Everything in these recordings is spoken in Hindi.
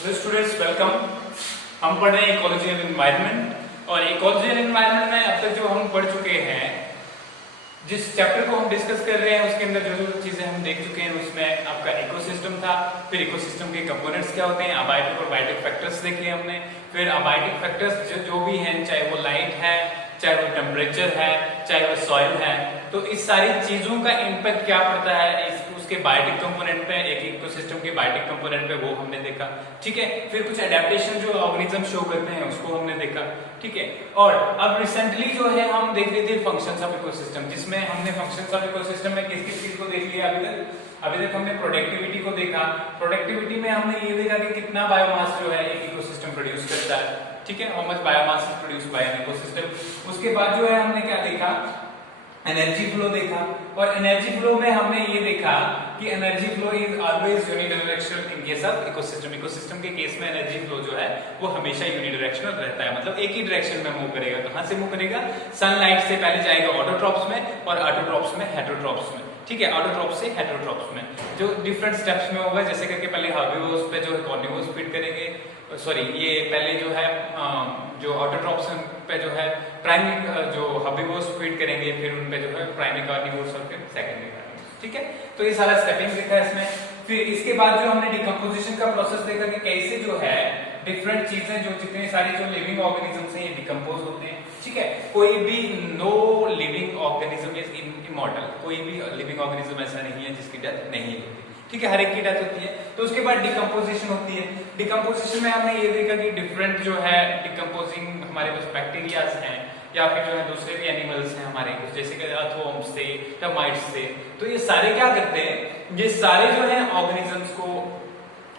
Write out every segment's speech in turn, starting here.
Hello students, welcome. हम पढ़ रहे हैं इकोलॉजी एंड एनवायरनमेंट। और इकोलॉजी एंड एनवायरनमेंट में अब तक जो हम पढ़ चुके हैं, जिस चैप्टर को हम डिस्कस कर रहे हैं उसके अंदर जो जो चीजें हम देख चुके हैं उसमें आपका इकोसिस्टम था। फिर इकोसिस्टम के कंपोनेंट्स क्या होते हैं, अबायोटिक और बायोटिक फैक्टर्स देखे हमने। फिर अबायोटिक फैक्टर्स जो भी हैं, चाहे वो लाइट है, चाहे वो टेम्परेचर है, चाहे वो सॉइल है, तो इस सारी चीजों का इम्पैक्ट क्या पड़ता है उसके बायोटिक कंपोनेंट पे, एक इकोसिस्टम के बायोटिक कंपोनेंट पे, वो हमने देखा। ठीक है। फिर कुछ एडेप्टेशन जो ऑर्गेनिज्म शो करते हैं उसको हमने देखा। ठीक है। और अब रिसेंटली जो है हम देख रहे थे फंक्शंस ऑफ इकोसिस्टम, जिसमें हमने फंक्शंस ऑफ इकोसिस्टम में किस किस चीज को देख लिया अभी तक हमने प्रोडक्टिविटी को देखा। प्रोडक्टिविटी में हमने ये देखा कि कितना बायोमास जो है एक इकोसिस्टम प्रोड्यूस करता है। ठीक है, how much biomass is produced by an ecosystem. उसके बाद जो है हमने क्या देखा, एनर्जी फ्लो देखा। और एनर्जी फ्लो में हमने ये देखा कि energy flow is always unidirectional in case of ecosystem. Ecosystem के केस में एनर्जी फ्लो जो है वो हमेशा यूनिडायरेक्शनल रहता है, मतलब एक ही डायरेक्शन में मूव करेगा। कहां से मूव करेगा? सनलाइट से पहले जाएगा ऑटोट्रॉप्स में और ऑटोट्रॉप्स में हेटेरोट्रॉप्स में। ठीक है, ऑटोट्रॉप्स से हेटेरोट्रॉप्स में जो डिफरेंट स्टेप्स में होगा, जैसे करके पहले हर्बिवोर्स पे जो है कार्निवोर्स फीड करेंगे। सॉरी, ये पहले जो है जो ऑटोट्रॉप्स पे जो है प्राइमरी जो हर्बिवोर्स फीड करेंगे, फिर उन पे जो है प्राइमरी कार्निवोर्स और फिर सेकेंडरी कार्निवोर्स। ठीक है, तो ये सारा स्टेपिंग देखा है इसमें। फिर इसके बाद जो हमने डिकम्पोजिशन का प्रोसेस देखा कि कैसे जो है डिफरेंट चीजें, जो जितने सारे जो लिविंग ऑर्गेनिजम्स हैं ये डिकम्पोज होते हैं। ठीक है, कोई भी no living organism is immortal, कोई भी लिविंग ऑर्गेनिज्म ऐसा नहीं है जिसकी डेथ नहीं होती। ठीक है, हर एक की डेथ होती है। तो उसके बाद डिकम्पोजिशन होती है। डिकम्पोजिशन में हमने ये देखा कि डिफरेंट जो है डिकम्पोजिंग हमारे पास बैक्टीरियाज हैं या फिर जो है दूसरे भी एनिमल्स हैं हमारे कुछ, जैसे कि अर्थवर्म्स से, टर्माइट्स से। तो ये सारे क्या करते हैं, ये सारे जो है ऑर्गेनिजम्स को,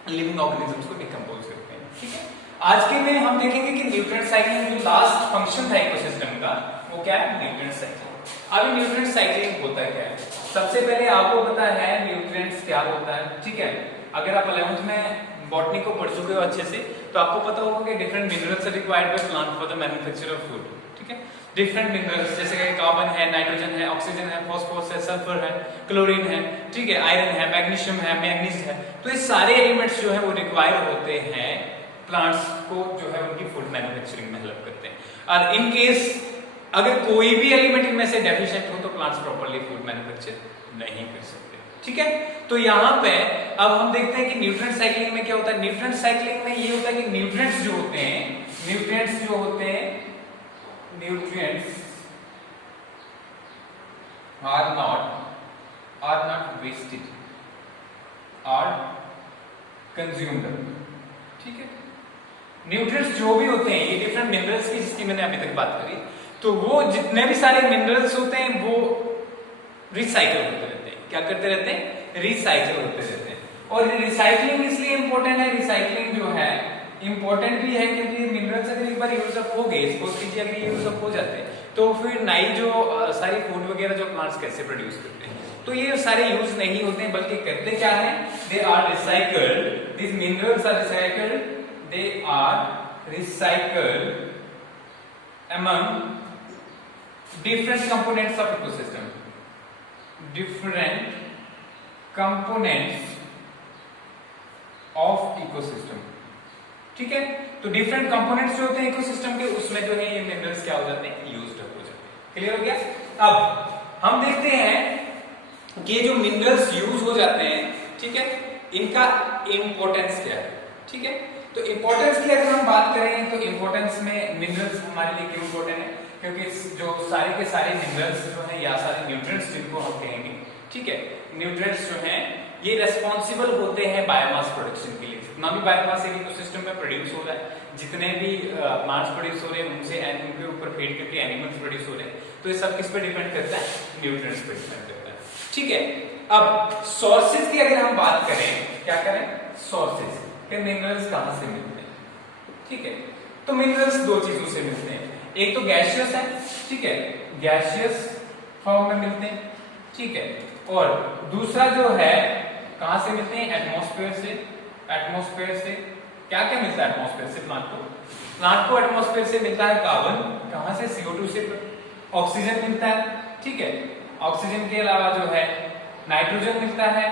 लिविंग ऑर्गेनिजम्स को डिकम्पोज करते हैं। ठीक है, आज के में हम देखेंगे कि न्यूट्रिएंट साइक्लिंग जो लास्ट फंक्शन था इकोसिस्टम का, वो क्या है? Nutrient cycling. अब न्यूट्रिएंट साइक्लिंग होता है क्या है? सबसे पहले आपको पता है न्यूट्रिएंट्स क्या होता है। ठीक है, अगर आप 11th में बॉटनी को पढ़ चुके हो अच्छे से, तो आपको पता होगा कि different minerals are required by plant for the manufacture of food. ठीक है, डिफरेंट मिनरल्स जैसे कि कार्बन है, नाइट्रोजन है, ऑक्सीजन है, फास्फोरस है, सल्फर है, क्लोरीन है, ठीक है, आयरन है, मैग्नीशियम है, मैग्नीज है। तो ये सारे एलिमेंट्स जो है वो रिक्वायर होते हैं प्लांट्स को, जो है उनकी फूड मैन्युफैक्चरिंग में हेल्प करते हैं। और इन केस अगर कोई भी एलिमेंट इनमें से डेफिशिएंट हो तो प्लांट्स प्रॉपर्ली फूड मैन्युफैक्चर नहीं कर सकते। ठीक है, तो यहाँ पे अब हम देखते हैं कि न्यूट्रिएंट साइक्लिंग में क्या होता है। न्यूट्रिएंट साइक्लिंग में ये होता है कि न्यूट्रिएंट्स जो होते हैं, nutrients are not wasted, are consumed. ठीक है, न्यूट्रिएंट्स जो भी होते हैं, ये डिफरेंट मिनरल्स की जिसकी मैंने अभी तक बात करी, तो वो जितने भी सारे मिनरल्स होते हैं वो रिसाइकल होते रहते हैं। क्या करते रहते हैं? रिसाइकल होते रहते हैं। और रिसाइकलिंग इसलिए इंपॉर्टेंट है, रिसाइकलिंग जो है इंपॉर्टेंट भी है क्योंकि मिनरल्स अगर एक बार यूज अप हो गए, सपोज कीजिए अगर यूज अप हो जाते हैं, तो फिर नई जो सारी फूड वगैरह जो प्लांट्स कैसे प्रोड्यूस करते हैं, तो ये सारे यूज नहीं होते हैं, बल्कि करते क्या है, they are recycled, this minerals are recycled, they are recycled among different components of ecosystem, different components of ecosystem। ठीक है, तो डिफरेंट कंपोनेंट्स जो होते हैं इकोसिस्टम के, उसमें जो है ये मिनरल्स क्या हो जाते हैं? यूज्ड अप हो जाते हैं। क्लियर हो गया? अब हम देखते हैं कि ये जो मिनरल्स यूज हो जाते हैं, ठीक है, इनका इंपॉर्टेंस क्या है। ठीक है, तो इंपॉर्टेंस की अगर हम बात करें तो इंपॉर्टेंस में मिनरल्स हमारे लिए क्यों इंपॉर्टेंट है? क्योंकि जो सारे के सारे मिनरल्स जो है या सारे न्यूट्रिएंट्स जिनको हम कहेंगे, ठीक है, न्यूट्रिएंट्स जो हैं ये रेस्पॉन्सिबल होते हैं बायोमास प्रोडक्शन के लिए। जितना भी बायोमास एक इकोसिस्टम में प्रोड्यूस हो रहा है, जितने भी प्लांट्स प्रोड्यूस हो रहे हैं, उनसे उनके ऊपर फीड करके एनिमल्स प्रोड्यूस हो रहे हैं, तो ये सब किस पे डिपेंड करता है? न्यूट्रिएंट्स पे डिपेंड करता है। ठीक है, अब सोर्सेज की अगर हम बात करें, क्या करें? सोर्सेज के मिनरल्स कहां से मिलते हैं? ठीक है, तो मिनरल्स दो चीजों से मिलते हैं, एक तो गैसियस है, ठीक है, गैसियस फॉर्म में मिलते हैं। ठीक है, और दूसरा जो है कहां से मिलते हैं? एटमॉस्फेयर से। एटमॉस्फेयर से क्या क्या मिलता है? एटमॉस्फेयर से प्लांट को एटमॉस्फेयर से मिलता है कार्बन, कहां से? CO2 से। ऑक्सीजन मिलता है, ठीक है, ऑक्सीजन के अलावा जो है नाइट्रोजन मिलता है,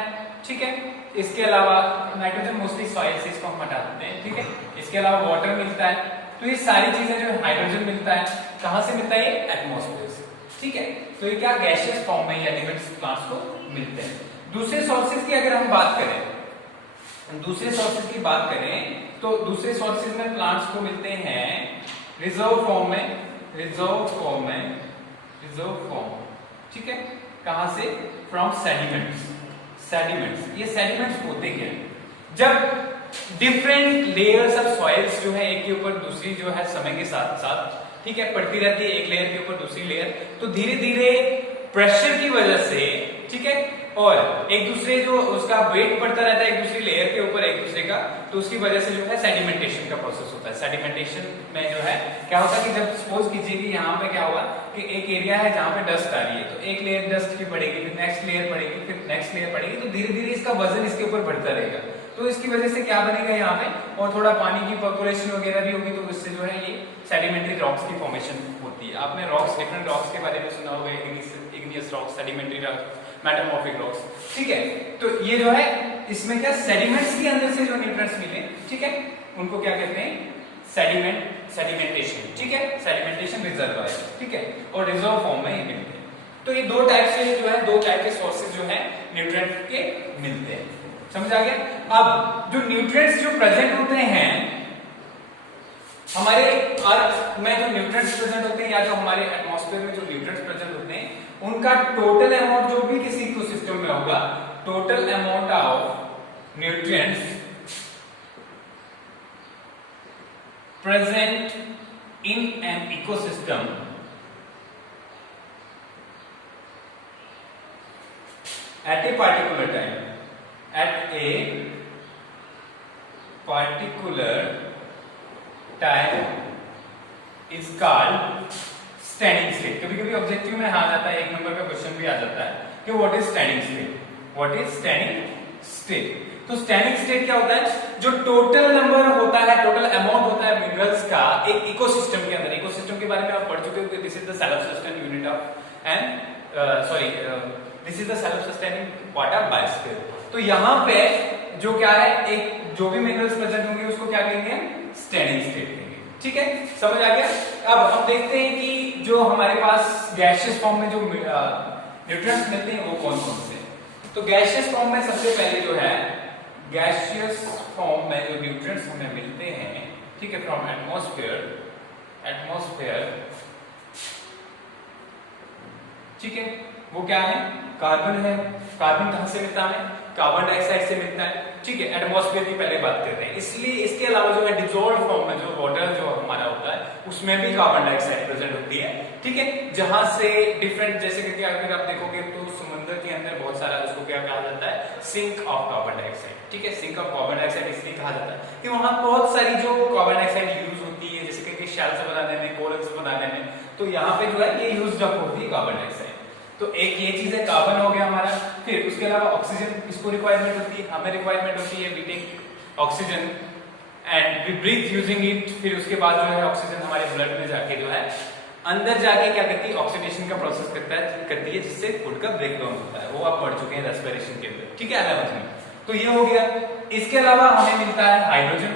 ठीक है। इसके अलावा नाइट्रोजन मोस्टली सॉइल से, इसको हम हटा देते हैं, ठीक है। इसके अलावा वाटर मिलता है। तो ये सारी चीजें जो हाइड्रोजन मिलता है, कहां से मिलता है? ये एटमॉस्फेयर से, ठीक है। तो ये क्या गैसियस फॉर्म में या एलिमेंट्स प्लांट्स को मिलते हैं। दूसरे सोर्सेज की अगर हम बात करें, दूसरे सोर्सेज की बात करें तो दूसरे सोर्सेज में प्लांट्स को मिलते हैं रिजर्व फॉर्म में, रिजर्व फॉर्म, ठीक है। कहां से? From sediments, sediments. ये सेडिमेंट्स होते क्या हैं? जब डिफरेंट लेयर्स ऑफ सॉइल्स जो है एक के ऊपर दूसरी जो है समय के साथ साथ, ठीक है, पड़ती रहती है, एक लेयर के ऊपर दूसरी लेयर, तो धीरे धीरे प्रेशर की वजह से, ठीक है, और एक दूसरे जो उसका वेट बढ़ता रहता है एक दूसरी लेयर के ऊपर एक दूसरे का, तो उसकी वजह से जो है सेडिमेंटेशन का प्रोसेस होता है। सेडिमेंटेशन में जो है क्या होता है कि जब सपोज कीजिए कि यहाँ पे क्या होगा कि एक एरिया है जहाँ पे डस्ट आ रही है, तो एक लेयर डस्ट की पड़ेगी, फिर नेक्स्ट लेयर पड़ेगी, फिर नेक्स्ट लेयर पड़ेगी, तो धीरे धीरे इसका वजन इसके ऊपर बढ़ता रहेगा। तो इसकी वजह से क्या बनेगा यहाँ पे, और थोड़ा पानी की पर्कुलेशन वगैरह भी होगी, तो इससे जो है ये सेडिमेंट्री रॉक्स की फॉर्मेशन होती है। आपने रॉक्स, डिफरेंट रॉक्स के बारे में सुना होगा, igneous rocks, sedimentary rocks, metamorphic rocks, ठीक है। तो ये जो है इसमें क्या सेडिमेंट्स के अंदर से जो न्यूट्रिएंट्स मिले, ठीक है, उनको क्या कहते हैं? सेडिमेंटेशन, ठीक है। सेडिमेंटेशन रिजर्व है, ठीक है, और रिजर्व फॉर्म में ये मिलते हैं। तो ये दो टाइप से जो है, दो टाइप के सोर्सेज जो है न्यूट्रिएंट के मिलते हैं। समझ आ गया? अब जो न्यूट्रिएंट्स जो प्रेजेंट होते हैं हमारे अर्थ में, जो न्यूट्रिएंट्स प्रेजेंट होते हैं या जो हमारे एटमॉस्फेयर में जो न्यूट्रिएंट्स प्रेजेंट होते हैं, उनका टोटल अमाउंट जो भी किसी इकोसिस्टम में होगा, total amount of nutrients present in an ecosystem at a particular time, at a particular time is called standing state। कभी कभी ऑब्जेक्टिव में आ जाता है, एक नंबर का क्वेश्चन भी आ जाता है कि what is standing state, what is standing state. तो स्टैंडिंग स्टेट क्या होता है? जो टोटल नंबर होता है, टोटल अमाउंट होता है मिनरल्स का एक इकोसिस्टम के अंदर। इकोसिस्टम के बारे में आप पढ़ चुके हो कि this is the self sustaining unit of and this is the self sustaining part of biosphere. तो यहाँ पे जो क्या है, एक जो भी मिनरल्स प्रेजेंट होंगे उसको क्या कहेंगे? स्टैंडिंग स्टेट कहेंगे, ठीक है। समझ आ गया? अब हम देखते हैं कि जो हमारे पास गैसियस फॉर्म में जो न्यूट्रिएंट्स मिलते हैं वो कौन कौन से। तो गैसियस फॉर्म में सबसे पहले जो है, गैसियस फॉर्म में जो न्यूट्रिएंट्स हमें मिलते हैं, ठीक है, फ्रॉम एटमॉस्फेयर, ठीक है, वो क्या है? कार्बन है। कार्बन कहां से मिलता है? कार्बन डाइऑक्साइड से मिलता है, ठीक है। एटमॉस्फेयर की पहले बात कर रहे हैं, इसलिए इसके अलावा जो है डिसॉल्व्ड फॉर्म में जो वाटर जो हमारा होता है उसमें भी कार्बन डाइऑक्साइड प्रेजेंट होती है, ठीक है। जहां से डिफरेंट, जैसे कि अगर आप देखोगे तो समुद्र के अंदर बहुत सारा उसको क्या कहा जाता है? सिंक ऑफ कार्बन डाइऑक्साइड, ठीक है। सिंक ऑफ कार्बन डाइऑक्साइड इसलिए कहा जाता है कि वहां बहुत सारी जो कार्बन डाइऑक्साइड यूज होती है, जैसे कि शेल्स बनाने में, कोरल्स बनाने में, तो यहाँ पे जो है ये यूज अप होती है कार्बन डाइऑक्साइड। तो एक ये चीज है, कार्बन हो गया हमारा। फिर उसके अलावा ऑक्सीजन, इसको रिक्वायरमेंट होती है, हमें रिक्वायरमेंट होती है, we take oxygen and we breathe using it. फिर उसके बाद जो है ऑक्सीजन हमारे ब्लड में जाके जो है अंदर जाके क्या करती है? ऑक्सीडेशन का प्रोसेस करती है, जिससे फूड का ब्रेकडाउन होता है। वो आप पढ़ चुके हैं रेस्पिरेशन के अंदर, ठीक है, 11th में। तो ये हो गया। इसके अलावा हमें मिलता है हाइड्रोजन।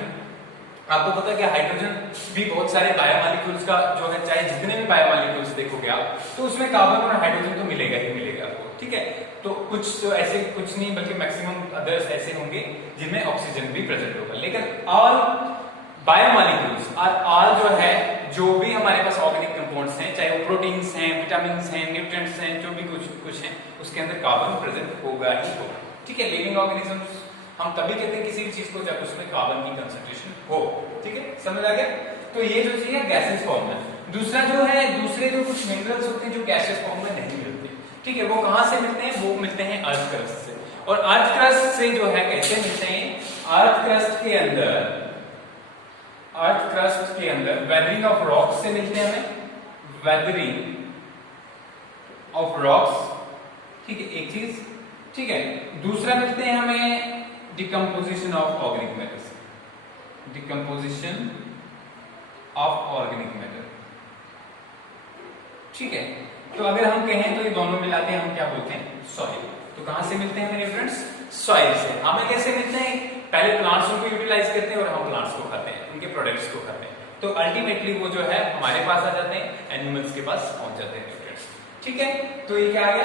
आपको पता है कि हाइड्रोजन भी बहुत सारे बायोमॉलिक्यूल्स का जो है, चाहे जितने भी बायोमॉलिक्यूल्स देखोगे आप, तो उसमें कार्बन और हाइड्रोजन तो मिलेगा ही मिलेगा आपको, ठीक है। तो कुछ तो ऐसे, कुछ नहीं बल्कि मैक्सिमम अदर्स ऐसे होंगे जिनमें ऑक्सीजन भी प्रेजेंट होगा। लेकिन ऑल बायोमॉलिक्यूल्स और ऑल जो है, जो भी हमारे पास ऑर्गेनिक कंपाउंड्स हैं, चाहे वो प्रोटीन्स हैं, विटामिन्स हैं, न्यूट्रिएंट्स हैं, जो भी कुछ हैं, उसके अंदर कार्बन प्रेजेंट होगा ही होगा, ठीक है। लिविंग ऑर्गेनिजम्स हम तभी कहते हैं किसी भी चीज को जब उसमें कार्बन की कंसंट्रेशन हो, ठीक है। समझ आ गया? तो ये जो चीज है गैसियस फॉर्म में। दूसरा जो है, दूसरे जो कुछ मिनरल्स होते हैं जो गैसियस फॉर्म में नहीं मिलते, ठीक है, वो कहां से मिलते हैं? वो मिलते हैं अर्थ क्रस्ट से। और अर्थ क्रस्ट से जो है कैसे मिलते हैं? अर्थ क्रस्ट के अंदर वेदरिंग ऑफ रॉक्स से मिलते हैं हमें, वेदरिंग ऑफ रॉक्स, ठीक है, एक चीज, ठीक है। दूसरा मिलते हैं हमें decomposition of organic matter, decomposition of organic matter, ठीक है। तो अगर हम कहें तो ये दोनों मिलाते हैं हम क्या बोलते हैं? सॉइल। तो कहां से मिलते हैं मेरे फ्रेंड्स? सॉइल से। हमें कैसे मिलते हैं? पहले प्लांट्स उनको यूटिलाइज करते हैं और हम प्लांट्स को खाते हैं, उनके प्रोडक्ट्स को खाते हैं, तो अल्टीमेटली वो जो है हमारे पास आ जाते हैं, एनिमल्स के पास पहुंच जाते हैं न्यूट्रिएंट्स। ठीक है, तो ये क्या आ गया,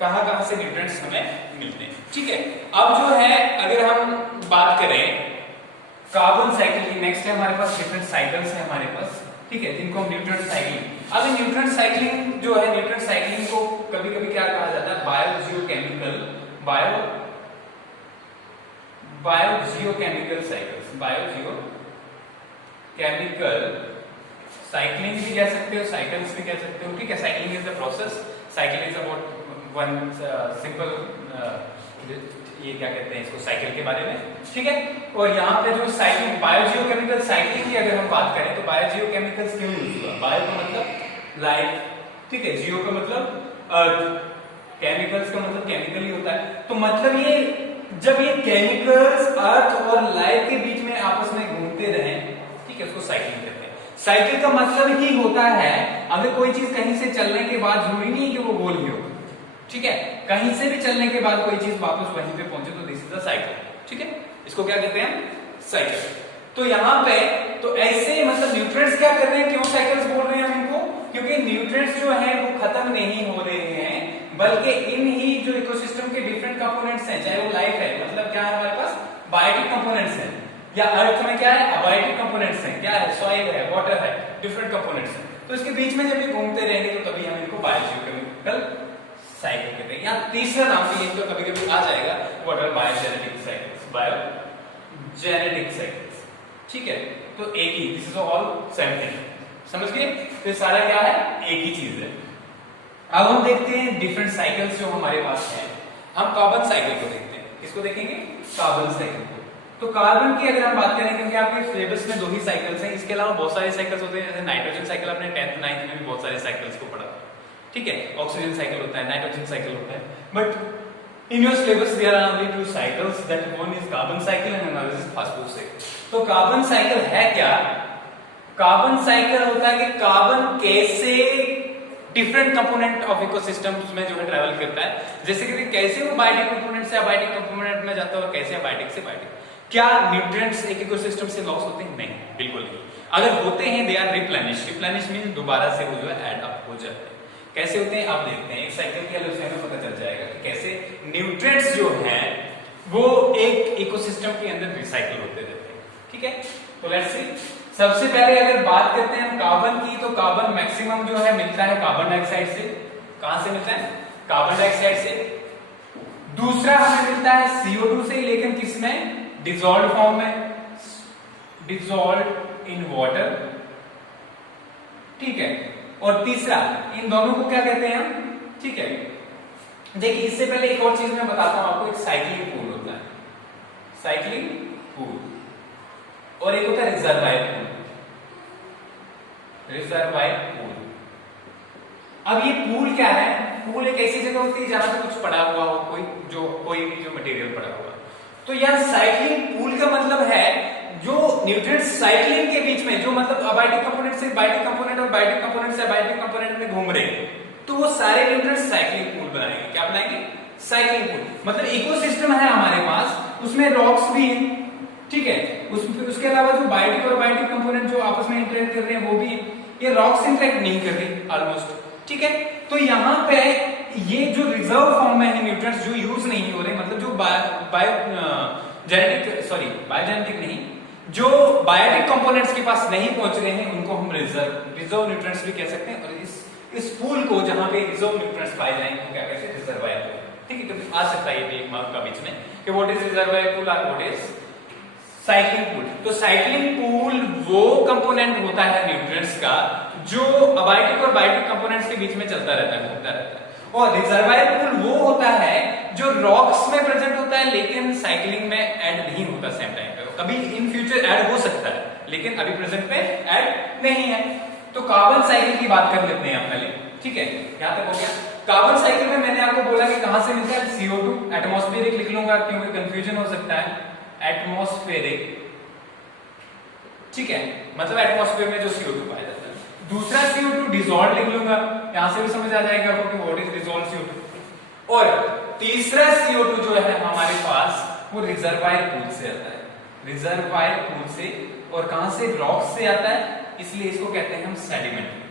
कहां से न्यूट्रिएंट्स हमें मिलते हैं। ठीक है, अब जो है अगर हम बात करें कार्बन साइकिल की, नेक्स्ट है हमारे पास डिफरेंट साइकिल्स है हमारे पास। ठीक है, जिनको हम न्यूट्रिएंट साइक्लिंग, अब न्यूट्रिएंट साइक्लिंग जो है, न्यूट्रिएंट साइक्लिंग को कभी कभी क्या कहा जाता है, बायोजियोकेमिकल साइकिल्स, बायोजियोकेमिकल साइक्लिंग भी कह सकते हो, साइकिल्स भी कह सकते हो। ठीक है, cycling is the process, cycle is about one simple, ये क्या कहते हैं इसको, साइकिल के बारे में। ठीक है, और यहाँ पे जो साइक्लिंग, बायोजियोकेमिकल साइक्लिंग की अगर हम बात करें तो बायोजियोकेमिकल्स क्यों यूज हुआ? बायो का मतलब लाइफ, ठीक है, जियो का मतलब अर्थ, केमिकल्स का मतलब केमिकल ही होता है। तो मतलब ये जब ये केमिकल्स अर्थ और लाइफ के बीच में आपस में घूमते रहे, ठीक है, उसको साइक्लिंग कहते हैं। साइकिल का मतलब ही होता है, अगर कोई चीज कहीं से चलने के बाद जरूरी नहीं कि वो गोल ही हो, ठीक है, कहीं से भी चलने के बाद कोई चीज वापस वहीं पे पहुंचे तो दिस इज द साइकिल। ठीक है, इसको क्या कहते हैं? साइकिल। तो यहाँ पे तो ऐसे मतलब न्यूट्रिएंट्स क्या कर रहे हैं, क्यों साइकिल्स बोल रहे हैं हम इनको? क्योंकि न्यूट्रिएंट्स जो हैं वो खत्म नहीं हो रहे हैं, बल्कि इन ही जो इकोसिस्टम के डिफरेंट कंपोनेंट्स हैं, चाहे वो लाइफ है, मतलब क्या है हमारे पास बायोटिक कंपोनेंट्स हैं, या अर्थ में क्या है अबायोटिक कंपोनेंट्स हैं, क्या है सॉइल है, वाटर है, डिफरेंट कंपोनेंट्स हैं। तो इसके बीच में जब ये घूमते रहेंगे तो तभी हम इनको बायोजियोकेमिकल साइकिल कहते हैं। या तीसरा नाम भी इनका कभी कभी आ जाएगा, what are biogenetic cycles, biogenetic cycles. ठीक है, तो एक ही, this is all same thing, समझ गए? तो ये सारा क्या है, एक ही चीज है। अब हम देखते हैं डिफरेंट साइकिल्स जो हमारे पास है। हम कार्बन साइकिल को देखते हैं, किसको देखेंगे? कार्बन साइकिल को। तो कार्बन की अगर हम बात करें, क्योंकि आपके सिलेबस में 2 ही साइकिल्स हैं, इसके अलावा बहुत सारे साइकिल्स होते हैं, जैसे नाइट्रोजन साइकिल आपने 10th 9th में भी बहुत सारे साइकिल्स को पढ़ा। ठीक है, ऑक्सीजन साइकिल होता है, नाइट्रोजन साइकिल होता है, but in your syllabus there are only 2 cycles, that one is carbon cycle and another is phosphorus cycle. तो कार्बन साइकिल है क्या? कार्बन साइकिल होता है कि कार्बन कैसे डिफरेंट कंपोनेंट ऑफ इकोसिस्टम्स में जो है ट्रैवल करता है, जैसे कि कैसे वो बायोटिक कंपोनेंट से अबायोटिक कंपोनेंट में जाता है और कैसे अबायोटिक से बायोटिक। क्या न्यूट्रिएंट्स एक इकोसिस्टम से लॉस होते हैं? नहीं, बिल्कुल नहीं। अगर होते हैं they are replenish, replenish mean दोबारा से वो जो है ऐड अप हो जाते हैं। कैसे होते हैं आप देखते हैं, एक साइकिल के हेल्प से हमें पता चल जाएगा कि कैसे न्यूट्रिएंट्स जो हैं वो एक इकोसिस्टम के अंदर रिसाइकिल होते रहते हैं। ठीक है, तो लेट्स सी, सबसे पहले अगर बात करते हैं हम कार्बन की, तो कार्बन मैक्सिमम जो है मिलता है कार्बन डाइऑक्साइड से। कहां से मिलता है? कार्बन डाइऑक्साइड से। दूसरा हमें मिलता है CO2 से, लेकिन किसमें? डिसॉल्व्ड फॉर्म में, डिसॉल्व्ड इन वाटर। ठीक है, और तीसरा, इन दोनों को क्या कहते हैं हम? ठीक है, देखिए इससे पहले एक और चीज मैं बताता हूं आपको, एक साइक्लिंग पूल होता है, साइक्लिंग पूल, और एक होता है रिजर्वायर पूल, रिजर्वायर पूल। अब ये पूल क्या है? पूल एक ऐसी जगह होती है जहां पे कुछ पड़ा हुआ हो, कोई भी जो मटेरियल पड़ा हुआ। तो यार साइक्लिंग पूल का मतलब है जो न्यूट्रिएंट साइक्लिंग के बीच में, जो मतलब अबायोटिक कंपोनेंट से बायोटिक कंपोनेंट और बायोटिक कंपोनेंट से अबायोटिक कंपोनेंट में घूम रहे हैं, तो वो सारे न्यूट्रिएंट साइक्लिंग पूल बनाएंगे। क्या बनाएंगे? Cycling pool. मतलब इकोसिस्टम है हमारे पास, उसमें रॉक्स भी हैं, ठीक है, उसके अलावा जो बायोटिक और बायोटिक कंपोनेंट जो आपस में इंटरेक्ट कर रहे हैं वो भी, ये रॉक्स इंटरेक्ट नहीं कर रही ऑलमोस्ट। ठीक है, तो यहाँ पे ये जो रिजर्व फॉर्म में है न्यूट्रिएंट्स जो यूज नहीं हो रहे, मतलब जो बायोजेनेटिक नहीं, जो बायोटिक कंपोनेंट्स के पास नहीं पहुंच रहे हैं, उनको हम रिजर्व न्यूट्रिएंट्स भी कह सकते हैं। और इस पूल को जहां पे रिजर्व न्यूट्रिएंट्स पाए जाएंगे वो क्या कहते हैं? Reservoir pool. ठीक है, तो आ सकता है ये एक मार्क का बीच में कि व्हाट इज रिजर्वायर पूल और व्हाट इज साइक्लिंग पूल। तो साइक्लिंग पूल वो कंपोनेंट होता है न्यूट्रिएंट्स का जो अबायोटिक और बायोटिक कंपोनेंट्स के बीच में चलता रहता है, घूमता रहता है। और रिजर्वायर पूल वो होता है जो रॉक्स में प्रेजेंट होता है लेकिन साइक्लिंग में ऐड नहीं होता सेम टाइम पे। कभी इन फ्यूचर ऐड हो सकता है लेकिन अभी प्रेजेंट पे ऐड नहीं है। तो कार्बन साइकिल की बात कर लेते हैं आप पहले। ठीक है, यहां तक हो गया। कार्बन साइकिल में मैंने आपको बोला कि कहां से मिलता है? CO2, एटमॉस्फेरिक लिख लूंगा क्योंकि कंफ्यूजन हो सकता है, एटमॉस्फेरिक। ठीक है, मतलब एटमॉस्फेयर में जो CO2 पाया जाता है। दूसरा CO2 डिसॉल्व लिख लूंगा, यहां से भी समझ आ जाएगा आपको कि व्हाट इज डिसॉल्व CO2। और तीसरा CO2 जो है हमारे पास वो रिजर्वायर पूल से आता है, रिजर्वायर पूल से, और कहां से? रॉक से आता है, इसलिए इसको कहते हैं हम सेडिमेंट्री,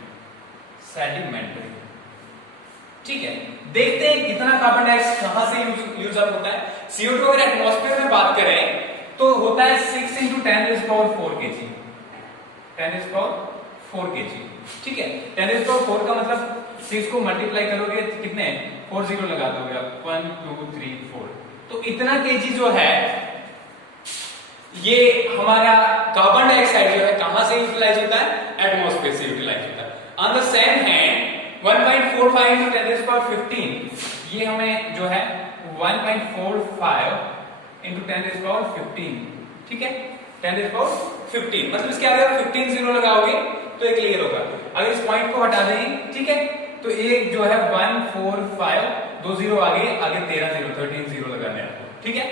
सेडिमेंट्री। ठीक है, देखते हैं कितना कार्बन डाइऑक्साइड कहां से यूज अप होता है। CO2 अगर एटमॉस्फेयर में बात करें तो होता है 6 × 10⁴ kg, 10⁴ kg। ठीक है, 10⁴ का मतलब 6 को मल्टीप्लाई करोगे कितने 4 0 लगा दोगे आप, 1 2 3 4, तो इतना केजी जो है ये हमारा कार्बन डाइऑक्साइड जो है कहां से यूटिलाइज होता है? एटमॉस्फेयर से यूटिलाइज होता है। ऑन द सेम हैंड 1.45 × 10⁻15 ये हमें जो है 1.45 × 10⁻15, ठीक है, 10⁻15 मतलब इसके आगे 15 0 लगाओगे तो ये क्लियर होगा। अगर इस पॉइंट को हटा देंगे, ठीक है, तो एक जो है 145 2 0 आगे 13 0 13 0 लगाने आपको, ठीक है।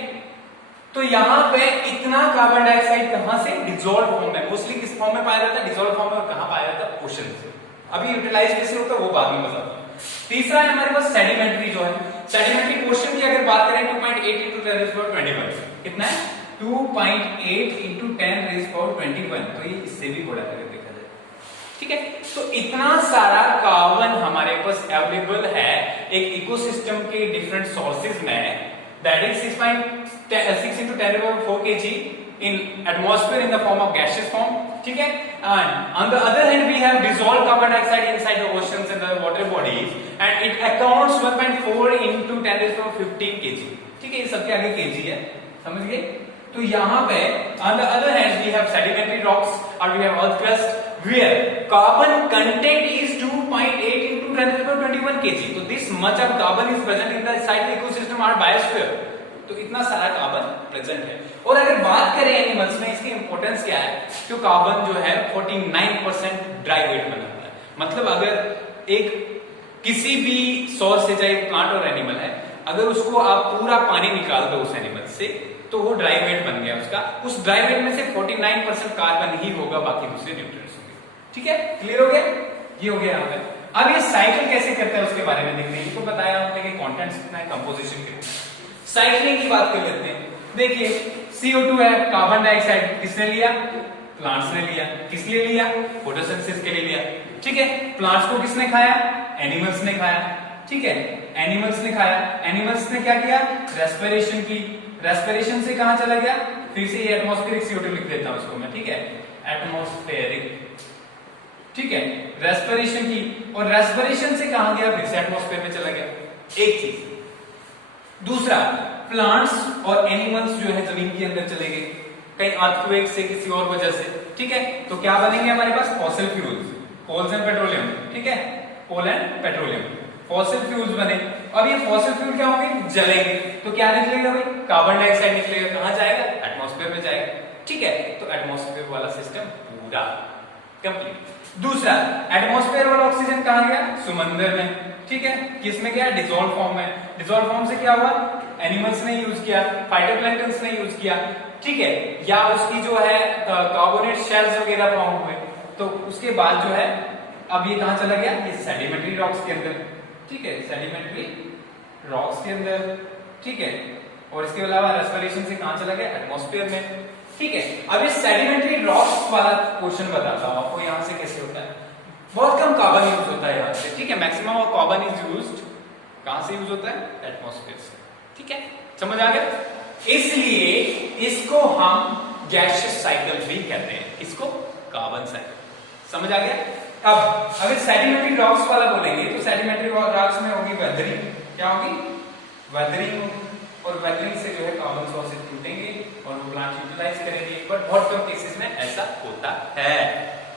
तो यहां पे इतना कार्बन डाइऑक्साइड कहां से? डिसॉल्व फॉर्म में। मोस्टली किस फॉर्म में पाया जाता है? डिसॉल्व फॉर्म में। और कहां पाया जाता है? ओशन से। अभी यूटिलाइज कैसे होता है वो बाद में बताता हूं। तीसरा है हमारे पास सेडिमेंट्री जो है। सेडिमेंट्री पोर्शन की अगर बात करें 2.8 × 10⁻21 कितना है? 2.8 × 10⁻21, तो ये इससे भी बड़ा है देखा जाए, ठीक है। तो इतना सारा कार्बन हमारे पास अवेलेबल है एक इकोसिस्टम के डिफरेंट सोर्सेज में, that is 6 × 10⁴ kg in atmosphere in the form of gaseous form, ठीक है। And on the other hand we have dissolved carbon dioxide inside the oceans and the water bodies and it accounts 1.4 × 10⁻15 kg, ठीक है, ये सबके आगे kg है, समझ गए। तो यहाँ पे on the other hand we have sedimentary rocks or we have earth crust where carbon content is 2.8 × 10⁻21 kg, so this much of carbon is present in the inside the ecosystem or biosphere, तो इतना सारा कार्बन प्रेजेंट है। और अगर बात करें एनिमल्स में इसकी इंपॉर्टेंस क्या है, तो कार्बन जो है 49% ड्राई वेट बनाता है। मतलब अगर एक किसी भी सोर्स से, चाहे प्लांट और एनिमल है, अगर उसको आप पूरा पानी निकाल दो उस एनिमल से तो वो ड्राई वेट बन गया उसका। उस ड्राई वेट में से 49% कार्बन ही होगा, बाकी दूसरे न्यूट्रिएंट्स होंगे, ठीक है। क्लियर हो गया? ये हो गया यहाँ पे। अब ये साइकिल कैसे करता है उसके बारे में देखते हैं। इसको बताया हमने कि कंटेंट्स कितना है, कंपोजिशन कितना। साइक्लिंग की बात कर लेते हैं। देखिए CO2 है, कार्बन डाइऑक्साइड किसने लिया? प्लांट्स ने लिया। किस लिए लिया? फोटोसिंथेसिस के लिए लिया, ठीक है। प्लांट्स को किसने खाया? एनिमल्स ने खाया, ठीक है, एनिमल्स ने खाया। एनिमल्स ने क्या किया? रेस्पिरेशन की। रेस्पिरेशन से कहां चला गया? फिर से ये एटमॉस्फेरिक CO2 लिख देता हूं इसको मैं, ठीक है, एटमॉस्फेरिक, ठीक है, रेस्पिरेशन की। और रेस्पिरेशन से कहां गया? फिर से एटमॉस्फेयर में चला गया। एक चीज। दूसरा, प्लांट्स और एनिमल्स जो है जमीन के अंदर चले गए कहीं अर्थक्वेक से, किसी और वजह से, ठीक है। तो क्या बनेंगे हमारे पास? Fossil fuels, coals and petroleum, ठीक है, coal and petroleum, fossil fuels बने। अब ये फॉसिल फ्यूल क्या होंगे? जलेंगे, तो क्या निकलेगा भाई? कार्बन डाइऑक्साइड निकलेगा। कहां जाएगा? एटमॉस्फेयर में जाएगा, ठीक है। तो एटमॉस्फेयर वाला सिस्टम पूरा कंप्लीट। दूसरा, एटमॉस्फेयर वाला ऑक्सीजन कहां गया? समंदर में, ठीक है। किसमें गया? डिसॉल्व फॉर्म में। डिसॉल्व फॉर्म से क्या हुआ? एनिमल्स ने यूज किया, फाइटोप्लैंक्टन्स ने यूज किया, ठीक है, या उसकी जो है कार्बोनेट शेल्स वगैरह फॉर्म हुए। तो उसके बाद जो है अब ये कहां चला गया? ये सेडिमेंट्री रॉक्स के अंदर, ठीक है, सेडिमेंट्री रॉक्स के अंदर, ठीक है। और इसके अलावा रेस्पिरेशन से कहां चला गया? एटमॉस्फेयर में, ठीक है। अब ये सेडिमेंट्री रॉक्स वाला क्वेश्चन बताता हूं आपको यहां से कैसे होता है। बहुत कम कार्बन यूज होता है यहां से, ठीक है। Maximum of carbon is used कहां से यूज होता है? एटमॉस्फेयर से, ठीक है। समझ आ गया? इसलिए इसको हम गैसियस साइकिल भी कहते हैं। इसको कार्बन साइकिल। समझ आ गया? अब अगर सेडिमेंट्री रॉक्स वाला बोलेंगे तो सेडिमेंट्री रॉक्स में होगी वेदरिंग। क्या होगी? वेदरिंग होगी। और वेदरिंग से जो है कार्बन सोर्सेज टूटेंगे और वो प्लांट यूटिलाइज करेंगे, बट बहुत कम केसेस में ऐसा होता है।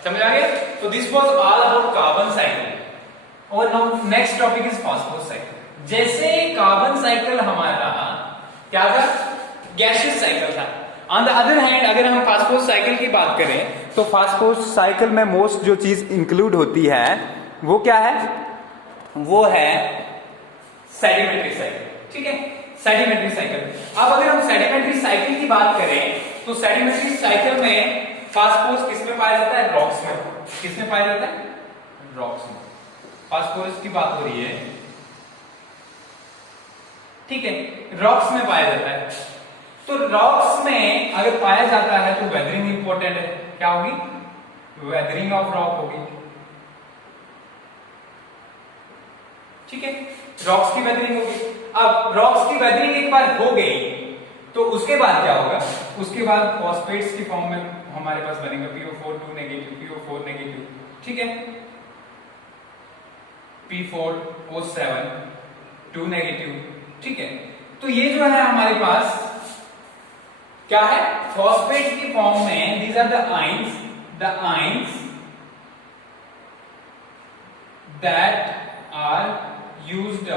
समझ आ गया? तो this was all about carbon cycle. और now next topic is phosphorus cycle. जैसे कार्बन साइकिल हमारा क्या था? गैसियस साइकिल था। ऑन द अदर हैंड अगर हम फास्फोरस साइकिल की बात करें तो फास्फोरस साइकिल में मोस्ट जो चीज इंक्लूड होती है वो क्या है? वो है सेडिमेंट्री साइकिल, ठीक है, सेडिमेंट्री साइकिल। अब अगर हम सेडिमेंट्री साइकिल की बात करें तो सेडिमेंट्री साइकिल में फास्फोरस किसमें पाया जाता है? रॉक्स में। किसमें पाया जाता है? रॉक्स में। फास्फोरस की बात हो रही है, ठीक है, रॉक्स में पाया जाता है। तो रॉक्स में अगर पाया जाता है तो वेदरिंग इंपॉर्टेंट है। क्या होगी? वेदरिंग ऑफ रॉक होगी। ठीक है, रॉक्स की वेदरिंग होगी। अब रॉक्स की वेदरिंग एक बार हो गई तो उसके बाद क्या होगा? उसके बाद फॉस्फेट्स की फॉर्म में हमारे पास बनेगा PO4 2 नेगेटिव, PO4 नेगेटिव। ठीक है, P4O7 2 नेगेटिव। ठीक है, तो ये जो है हमारे पास क्या है? फॉस्फेट की फॉर्म में these are the ions that are used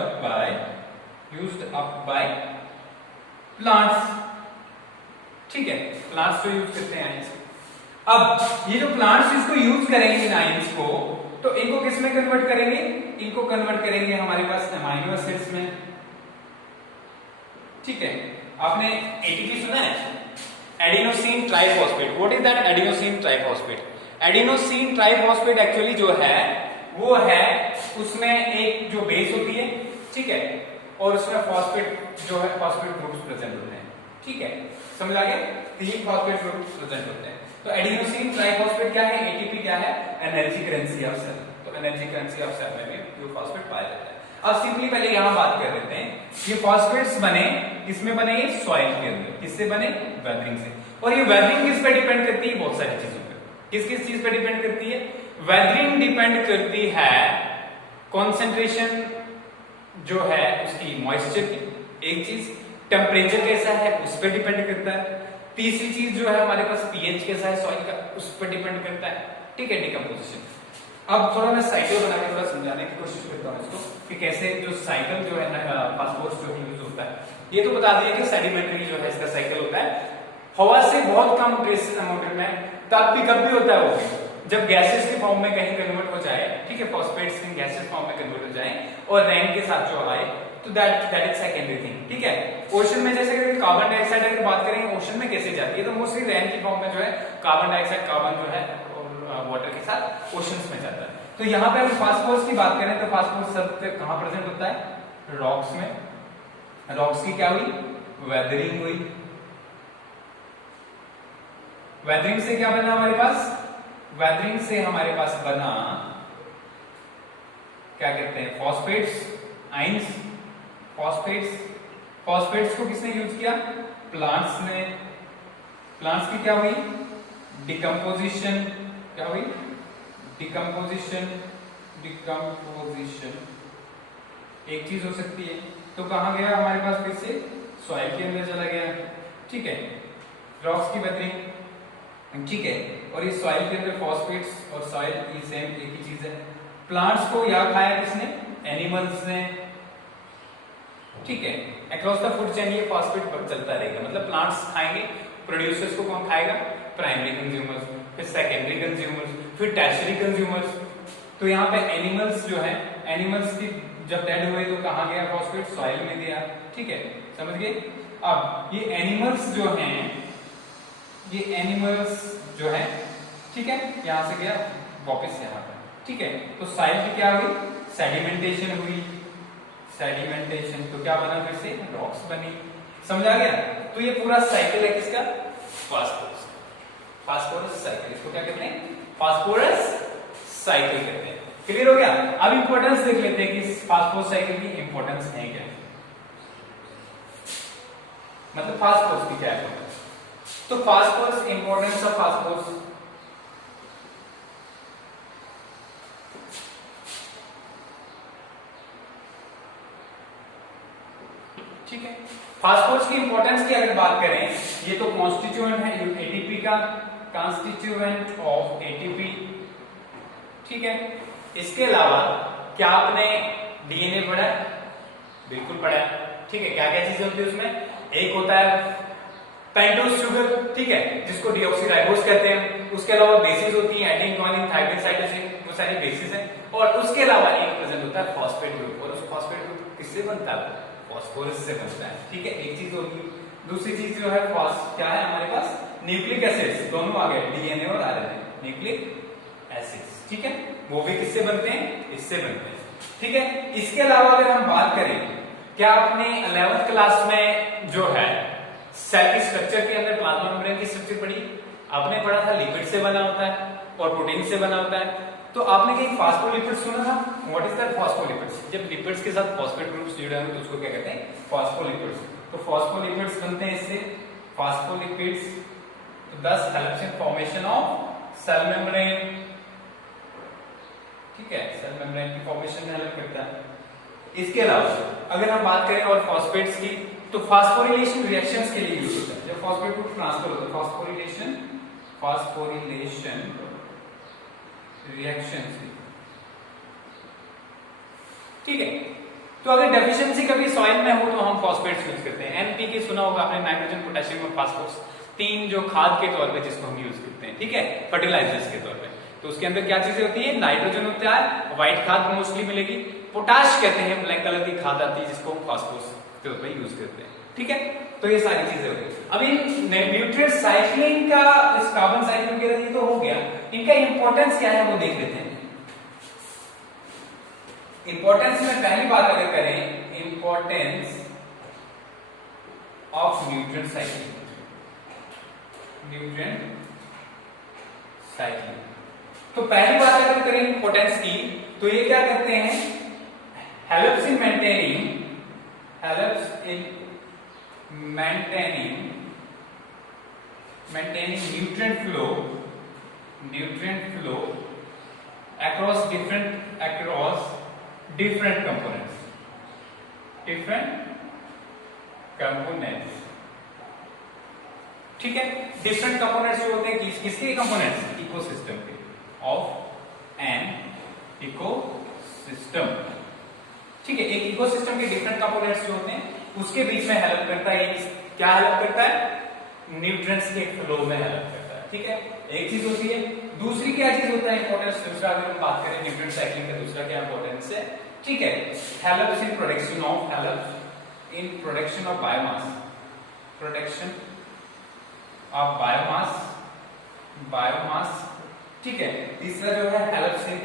up by plants। ठीक है, प्लांट्स जो यूज करते हैं आइंस। अब ये जो प्लांट्स इसको यूज करेंगे इन आइंस को, तो इनको किस में कन्वर्ट करेंगे? इनको कन्वर्ट करेंगे हमारे पास अमाइनो एसिड्स में। ठीक है, आपने एटीपी सुना है? Adenosine triphosphate. What is that adenosine triphosphate? Adenosine triphosphate actually जो है वो है, उसमें एक जो बेस होती है, ठीक है, और उसमें फॉस्फेट जो है फॉस्फेट ग्रुप्स प्रेजेंट होते हैं। ठीक है, समझ आ गया? 3 फॉस्फेट ग्रुप्स प्रेजेंट होते हैं। तो एडिनोसिन ट्राइफॉस्फेट क्या है? एटीपी क्या है? Energy currency of cell. तो एनर्जी करेंसी ऑफ सेल में भी जो फॉस्फेट पाया जाता है। अब सिंपली पहले यहां बात कर लेते हैं, ये फॉस्फेट्स बने किसमें बने? ये सॉइल के अंदर। किससे बने? वेदरिंग से। और ये वेदरिंग किस पे डिपेंड करती है? बहुत सारी चीजों पे। किस किस चीज पे डिपेंड करती है? वेदरिंग डिपेंड करती है कंसंट्रेशन जो है उसकी, मॉइस्चर की, एक चीज। टेम्परेचर कैसा है उस पर डिपेंड करता है। तीसरी चीज जो है हमारे पास पीएच कैसा है सॉइल का, उस पर डिपेंड करता है। ठीक है, डिकम्पोजिशन। अब थोड़ा मैं साइकिल बना के थोड़ा समझाने की कोशिश करता हूँ इसको कि कैसे जो साइकिल जो है ना फास्फोरस जो यूज होता है। ये तो बता दिया कि सेडिमेंट्री जो है इसका साइकिल होता है। हवा से बहुत कम ट्रेसेस अमाउंट में, तब भी कब भी होता है वो जब गैसेस के फॉर्म में कहीं कन्वर्ट हो जाए। ठीक है, फॉस्फेट्स इन गैसेस फॉर्म में कन्वर्ट हो जाए और रैन के साथ जो आए, तो दैट इज सेकेंडरी थिंग। ठीक है, ओशन में जैसे कार्बन डाइऑक्साइड अगर बात करेंगे ओशन में कैसे जाती है, तो मोस्टली रैन की फॉर्म में जो है कार्बन डाइऑक्साइड, कार्बन जो है वाटर के साथ ओशंस में जाता है। तो यहाँ पे अगर फास्फोरस की बात करें तो फास्फोरस सबसे कहां प्रेजेंट होता है? रॉक्स में। रॉक्स की क्या हुई? वेदरिंग हुई। वेदरिंग से क्या बना हमारे पास? वेदरिंग से हमारे पास बना क्या कहते हैं? Phosphates, ions. फॉस्फेट्स को किसने यूज किया? प्लांट्स ने। प्लांट्स की क्या हुई? डिकम्पोजिशन। क्या हुई? डिकम्पोजिशन। एक चीज हो सकती है। तो कहां गया हमारे पास? फिर से सॉइल के अंदर चला गया। ठीक है, रॉक्स की वेदरिंग। ठीक है, और ये सॉइल के अंदर फॉस्फेट्स और सॉइल ये सेम एक ही चीज है। प्लांट्स को या खाया किसने? एनिमल्स ने। ठीक है, अक्रॉस द फूड चेन ये फॉस्फेट चलता रहेगा, मतलब प्लांट्स खाएंगे, प्रोड्यूसर्स को कौन खाएगा? प्राइमरी कंज्यूमर्स, फिर सेकेंडरी कंज्यूमर्स, फिर टर्शियरी कंज्यूमर्स। तो यहाँ पे एनिमल्स जो है, एनिमल्स की जब डेड हुए तो कहाँ गया फॉस्फेट? सॉइल में गया। ठीक है, समझ गए? अब ये एनिमल्स जो हैं, ये एनिमल्स जो है, ठीक है, यहां से गया वापस यहां पर। ठीक है, तो सॉइल की क्या हुई? सेडिमेंटेशन हुई। सेडिमेंटेशन तो क्या बना? फिर से रॉक्स बनी। समझ आ गया? तो ये पूरा साइकिल है किसका? फास्फोरस। फास्फोरस साइकिल, इसको क्या कहते हैं? फास्फोरस साइकिल कहते हैं। क्लियर हो गया? अब इंपॉर्टेंस देख लेते हैं कि फास्फोरस साइकिल की इंपॉर्टेंस है क्या, मतलब फास्फोरस की क्या इंपॉर्टेंस। तो फास्फोरस, इंपॉर्टेंस ऑफ फास्फोरस, ठीक है। फास्फोरस की इंपॉर्टेंस की अगर बात करें, ये तो कॉन्स्टिट्यूएंट है एटीपी का, कॉन्स्टिट्यूएंट ऑफ एटीपी। ठीक है, इसके अलावा क्या आपने डीएनए पढ़ा है? बिल्कुल पढ़ा है। ठीक है, क्या क्या चीजें होती है उसमें? एक होता है पेंटोज शुगर, ठीक है, जिसको डीऑक्सीराइबोज कहते हैं। उसके अलावा बेसिस होती है एडेनिन, ग्वानिन, थायमिन, साइटोसिन, वो सारी बेसिस हैं। और उसके अलावा एक प्रेजेंट होता है फॉस्फेट ग्रुप, और उस फॉस्फेट ग्रुप किससे बनता है? फॉस्फोरस से बनता है। ठीक है, एक चीज होगी। दूसरी चीज जो है क्या है हमारे पास? न्यूक्लिक एसिड्स, दोनों आ गए, डीएनए और आरएनए, न्यूक्लिक एसिड्स। ठीक है, वो भी किससे बनते हैं? इससे बनते हैं। ठीक है, इसके अलावा अगर हम बात करें क्या आपने 11th क्लास में जो है सेल की स्ट्रक्चर के अंदर प्लाज्मा मेम्ब्रेन की स्ट्रक्चर पढ़ी? आपने पढ़ा था लिपिड से बना होता है और प्रोटीन से बना होता है। तो आपने कहीं फॉस्फोलिपिड्स सुना था? What is that phospholipids? जब लिपिड्स के साथ फॉस्फेट ग्रुप्स जुड़े हों तो उसको क्या कहते हैं? फॉस्फोलिपिड्स। तो फॉस्फोलिपिड्स बनते हैं इससे, phospholipids thus helps in formation of cell membrane। ठीक है, सेल मेम्ब्रेन की फॉर्मेशन में हेल्प करता है। इसके अलावा अगर हम बात करें और फॉस्फेट्स की, तो फॉस्फोरिलेशन रिएक्शंस के लिए यूज होता है। जब फॉस्फेट ग्रुप ट्रांसफर होता है, फॉस्फोरिलेशन रिएक्शंस। ठीक है, तो अगर डेफिशिएंसी कभी सॉइल में हो तो हम फॉस्फेट्स यूज करते हैं। एनपीके सुना होगा आपने, नाइट्रोजन पोटेशियम और फास्फोरस, तीन जो खाद के तौर पे जिसको हम यूज करते हैं। ठीक है, फर्टिलाइजर्स के तौर पे। तो उसके अंदर क्या चीजें होती है? नाइट्रोजन होता है, व्हाइट खाद मोस्टली मिलेगी। पोटाश कहते हैं, ब्लैक कलर की खाद आती है जिसको हम फास्फोरस के तौर पे यूज करते हैं। ठीक है, तो ये सारी चीजें हो गई। अभी न्यूट्रिएंट साइक्लिंग का, इस कार्बन साइकिल वगैरह ये तो हो गया, इनका इंपॉर्टेंस क्या है वो देख लेते हैं। इंपॉर्टेंस में पहली बात अगर करें, इंपॉर्टेंस ऑफ न्यूट्रिएंट साइक्लिंग, तो पहली बात अगर करें इंपॉर्टेंस की, तो ये क्या करते हैं? Helps in maintaining nutrient flow across different components। ठीक है, डिफरेंट कंपोनेंट्स जो होते हैं, किसके कंपोनेंट्स? इकोसिस्टम के, ऑफ एन इकोसिस्टम। ठीक है, एक इकोसिस्टम के डिफरेंट कंपोनेंट्स जो होते हैं उसके बीच में हेल्प करता है। क्या हेल्प करता है? न्यूट्रिएंट्स के फ्लो में हेल्प करता है। ठीक है, एक चीज होती है। दूसरी क्या चीज होता है इंपॉर्टेंस? दूसरा अगर हम बात करें न्यूट्रिएंट साइक्लिंग का, दूसरा क्या इंपॉर्टेंस है? ठीक है, helps in production of biomass. ठीक है, तीसरा जो है हेल्प्स इन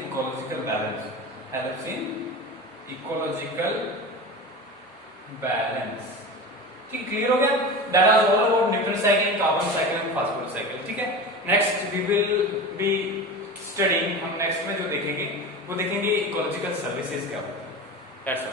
इकोलॉजिकल बैलेंस। ठीक, क्लियर हो गया? That are all about nutrient cycling, carbon cycle and phosphorus cycle. ठीक है, next we will be studying, हम नेक्स्ट में जो देखेंगे वो देखेंगे इकोलॉजिकल सर्विसेज क्या होता है। That's all.